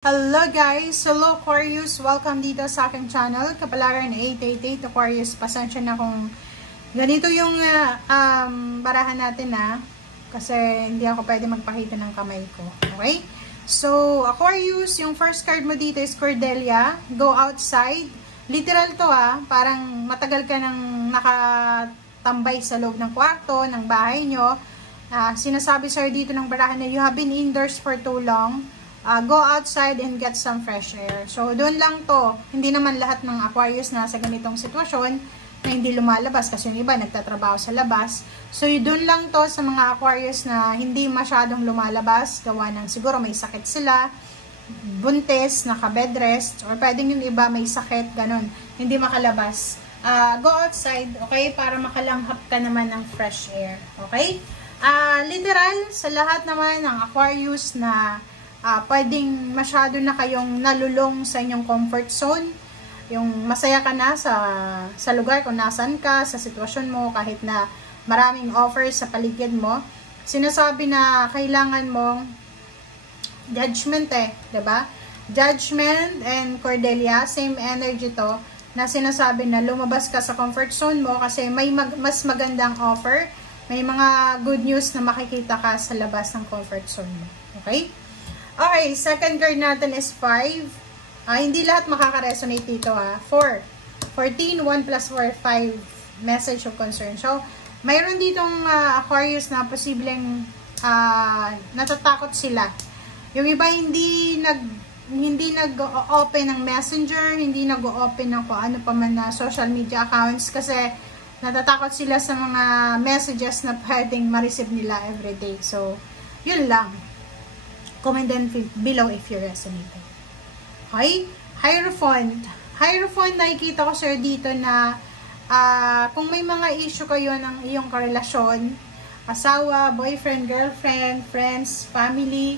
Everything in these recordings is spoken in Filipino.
Hello guys! Hello Aquarius! Welcome dito sa aking channel. Kapalaran 888 Aquarius. Pasensya na kung ganito yung barahan natin kasi hindi ako pwede magpakita ng kamay ko. Okay? So, Aquarius, yung first card mo dito is Cordelia. Go outside. Literal to parang matagal ka nang nakatambay sa loob ng kwarto, ng bahay nyo. Sinasabi sa'yo dito ng barahan na you have been indoors for too long. Go outside and get some fresh air. So, doon lang to. Hindi naman lahat ng Aquarius na sa ganitong sitwasyon na hindi lumalabas kasi yung iba nagtatrabaho sa labas. So, doon lang to sa mga Aquarius na hindi masyadong lumalabas. Gawa ng siguro may sakit sila, buntis, naka-bed rest, or pwedeng yung iba may sakit, ganun. Hindi makalabas. Go outside, okay? Para makalanghap ka naman ng fresh air. Okay? Literal, sa lahat naman ng Aquarius na pwedeng masyado na kayong nalulong sa inyong comfort zone. Yung masaya ka na sa lugar kung nasan ka, sa sitwasyon mo, kahit na maraming offers sa paligid mo. Sinasabi na kailangan mong judgment diba? Judgment and Cordelia, same energy to, na sinasabi na lumabas ka sa comfort zone mo kasi may mas magandang offer, may mga good news na makikita ka sa labas ng comfort zone mo. Okay? Okay, second card natin is 5. Hindi lahat makaka-resonate dito 4. 14, 1 plus 4, 5. Message of concern. So, mayroon ditong Aquarius na posibleng natatakot sila. Yung iba hindi nag-open ng messenger, hindi nag-open ng kung ano pa man na social media accounts kasi natatakot sila sa mga messages na pwedeng ma-receive nila everyday. So, yun lang. Comment down below if you resonated. Okay? Hierophant. Hierophant, nakikita ko sir dito na kung may mga issue kayo ng iyong karelasyon, asawa, boyfriend, girlfriend, friends, family,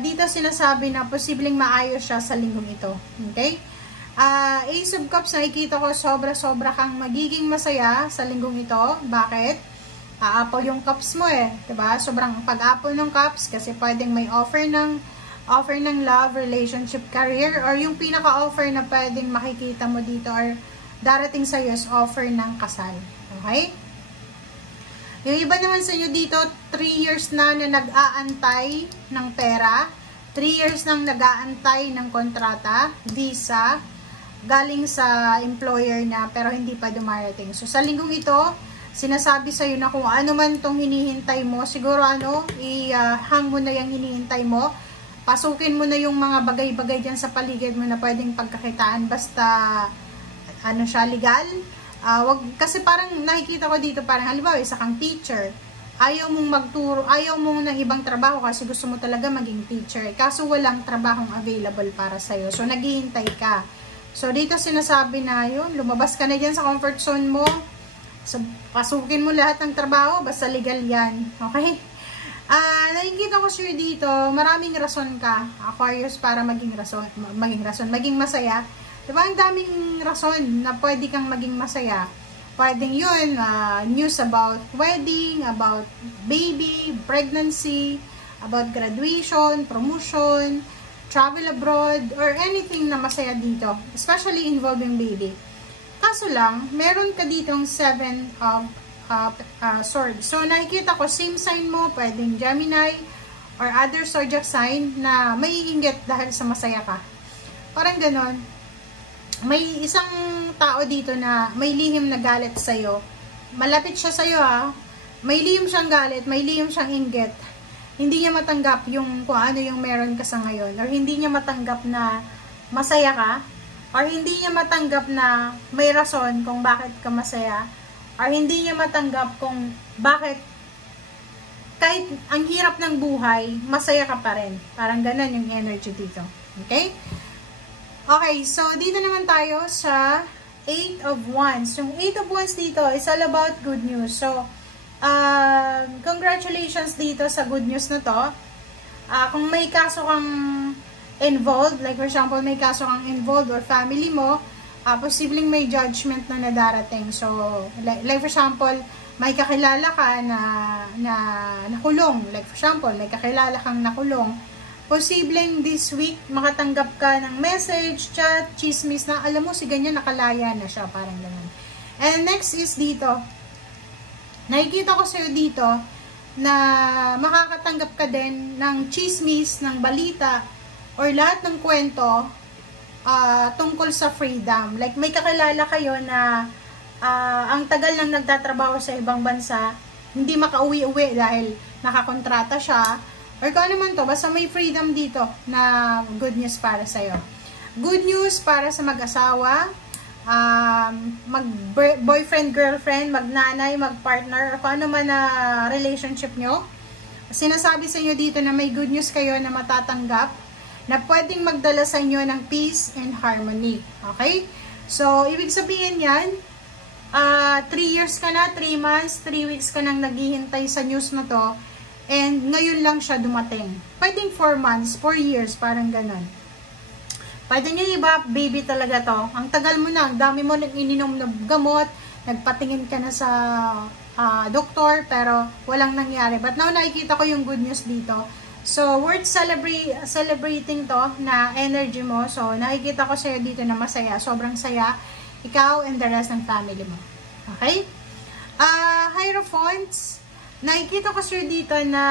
dito sinasabi na posibleng maayos siya sa linggong ito. Okay? Ace of Cups, nakikita ko sobra-sobra kang magiging masaya sa linggong ito. Bakit? Apple yung cups mo diba? Sobrang pag-apple ng cups kasi pwedeng may offer ng love, relationship, career, or yung pinaka-offer na pwedeng makikita mo dito or darating sa iyo is offer ng kasal. Okay? Yung iba naman sa inyo dito, 3 years na nag-aantay ng pera, 3 years nang nag-aantay ng kontrata, visa, galing sa employer na pero hindi pa dumarating. So sa linggong ito, sinasabi sa'yo na kung ano man itong hinihintay mo, siguro i-hang mo na yung hinihintay mo. Pasukin mo na yung mga bagay-bagay dyan sa paligid mo na pwedeng pagkakitaan basta siya legal. Kasi parang nakikita ko dito, parang halimbawa, isa kang teacher. Ayaw mong magturo, ayaw mong ng ibang trabaho kasi gusto mo talaga maging teacher. Kaso walang trabahong available para sa'yo. So, naghihintay ka. So, dito sinasabi na yun, lumabas ka na dyan sa comfort zone mo. So, pasukin mo lahat ng trabaho, basta legal yan. Okay? Nakikita ko sure dito, maraming rason ka, Aquarius, para maging masaya. Diba, ang daming rason na pwede kang maging masaya. Pwedeng yun, news about wedding, about baby, pregnancy, about graduation, promotion, travel abroad, or anything na masaya dito. Especially involving baby. Kaso lang, meron ka ditong 7 of swords. So, nakikita ko, same sign mo, pwedeng Gemini or other zodiac sign na may inggit dahil sa masaya ka. Parang ganon. May isang tao dito na may lihim na galit sa'yo. Malapit siya sa'yo May lihim siyang galit, may lihim siyang inggit. Hindi niya matanggap yung kung ano yung meron ka sa ngayon. Or hindi niya matanggap na masaya ka. Or hindi niya matanggap na may rason kung bakit ka masaya. Or hindi niya matanggap kung bakit kahit ang hirap ng buhay, masaya ka pa rin. Parang ganun yung energy dito. Okay? Okay, so dito naman tayo sa 8 of Wands. Yung 8 of Wands dito is all about good news. So, congratulations dito sa good news na to. Kung may kaso kang involved, like for example, may kaso kang involved or family mo, posibleng may judgment na nadarating. So, like for example, may kakilala ka na nakulong. Like for example, may kakilala kang nakulong. posibleng this week makatanggap ka ng message, chat, chismis na alam mo si ganyan nakalaya na siya, parang ganun. And next is dito. Nakikita ko sa'yo dito na makakatanggap ka din ng chismis, ng balita, or lahat ng kwento tungkol sa freedom. Like may kakilala kayo na ang tagal nang nagtatrabaho sa ibang bansa, hindi makauwi-uwi dahil nakakontrata siya, or kung ano man to, basta may freedom dito na good news para sa'yo. Good news para sa mag-asawa, mag-boyfriend, girlfriend, mag-nanay, mag-partner, o kung ano man na relationship nyo. Sinasabi sa inyo dito na may good news kayo na matatanggap, na pwedeng magdala sa inyo ng peace and harmony. Okay? So, ibig sabihin yan, 3 years ka na, 3 months, 3 weeks ka nang naghihintay sa news na to, and ngayon lang siya dumating. Pwedeng 4 months, 4 years, parang ganun. Pwede nyo iba, baby talaga to. Ang tagal mo na, ang dami mo nag-ininom na gamot, nagpatingin ka na sa doktor, pero walang nangyari. But now, nakikita ko yung good news dito. So, worth celebrating to na energy mo. So, nakikita ko sa'yo dito na masaya. Sobrang saya. Ikaw and the rest ng family mo. Okay? Hierophants, nakikita ko sa'yo dito na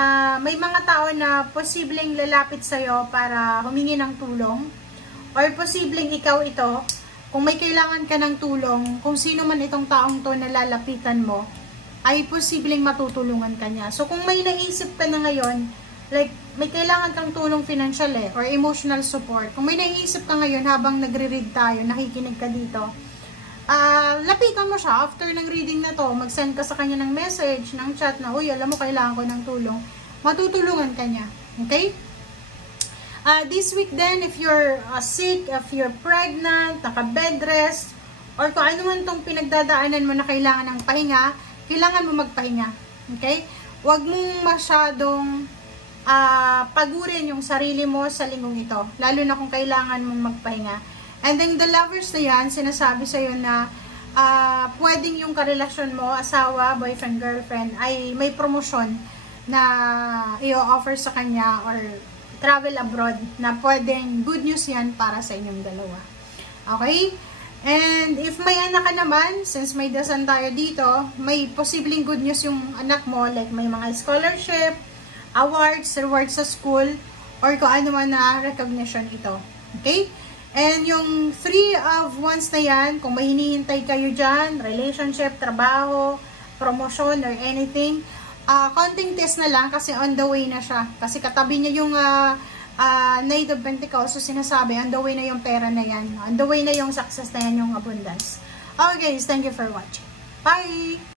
may mga tao na posibleng lalapit sa'yo para humingi ng tulong. Or posibleng ikaw ito, kung may kailangan ka ng tulong, kung sino man itong taong to na lalapitan mo, ay posibleng matutulungan ka niya. So, kung may naisip ka na ngayon, like, may kailangan kang tulong financial or emotional support. Kung may naisip ka ngayon habang nagre-read tayo, nakikinig ka dito, lapitan mo siya after ng reading na to, mag-send ka sa kanya ng message, ng chat na, uy, alam mo, kailangan ko ng tulong. Matutulungan ka niya. Okay? This week then, if you're sick, if you're pregnant, naka-bed rest, or kung ano man tong pinagdadaanan mo na kailangan ng pahinga, kailangan mo magpahinga. Okay? Huwag mong masyadong pagurin yung sarili mo sa linggong ito. Lalo na kung kailangan mong magpahinga. And then, the lovers na yan, sinasabi sa'yo na pwedeng yung karelasyon mo, asawa, boyfriend, girlfriend, ay may promosyon na i-offer sa kanya or travel abroad na pwedeng good news yan para sa inyong dalawa. Okay? And if may anak ka naman, since may dasan tayo dito, may posibleng good news yung anak mo, like may mga scholarship, awards, rewards sa school, or kung ano man na recognition ito. Okay? And yung 3 of Wands na yan, kung may hinihintay kayo dyan, relationship, trabaho, promotion, or anything, konting test na lang kasi on the way na siya. Kasi katabi niya yung Knight of Pentacles, so sinasabi, on the way na yung pera na yan. On the way na yung success na yan, yung abundance. Okay guys, thank you for watching. Bye!